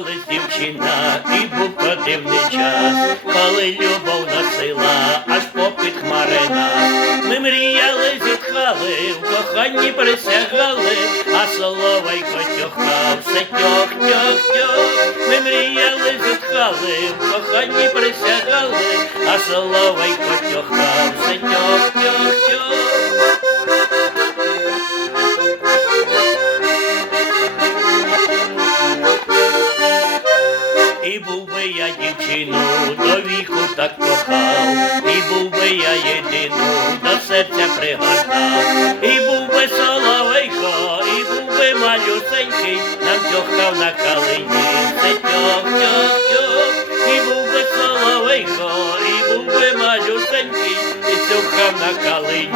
кохалась дівчина, і був то дивний час, коли любов носила аж попід хмарина. Ми мріяли, зітхали, в коханні присягали, а соловейко тьохав, все тьох-тьох-тьох. Ми мріяли, зітхали, в коханні присягали, а соловейко тьохав, все тьох-тьох-тьох. І був би я дівчину, до віку так кохав, і був би я єдину, до серця пригортав. І був би соловейко, і був би малюсенький, нам тьохав на калині, це тьох-тьох-тьох. І був би соловейко, і був би малюсенький, і тьохав на калині,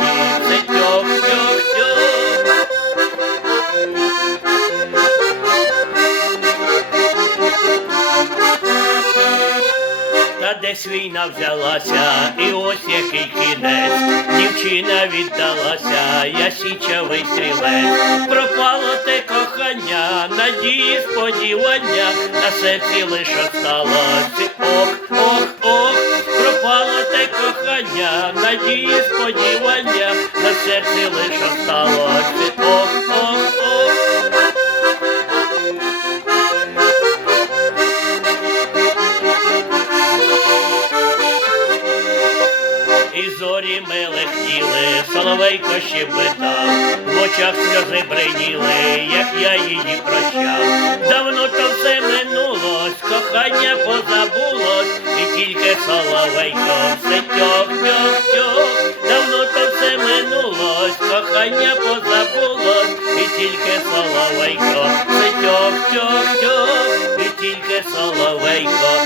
це тьох-тьох-тьох. Та десь війна взялася, і ось який кінець, дівчина віддалася, я січовий стрілець. Пропало те кохання, надії, сподівання, на серці лиш осталось ох, ох, ох. Пропало те кохання, надії, сподівання, на серці лиш осталось ох, ох, ох. І зорі мелехтіли, соловейко щебетав, в очах сльози бриніли, як я її прощав. Давно то все минулось, кохання позабулось, і тільки соловейко все тьох-тьох-тьох. Давно то все минулось, кохання позабулось, і тільки соловейко все тьох-тьох-тьох, і тільки соловейко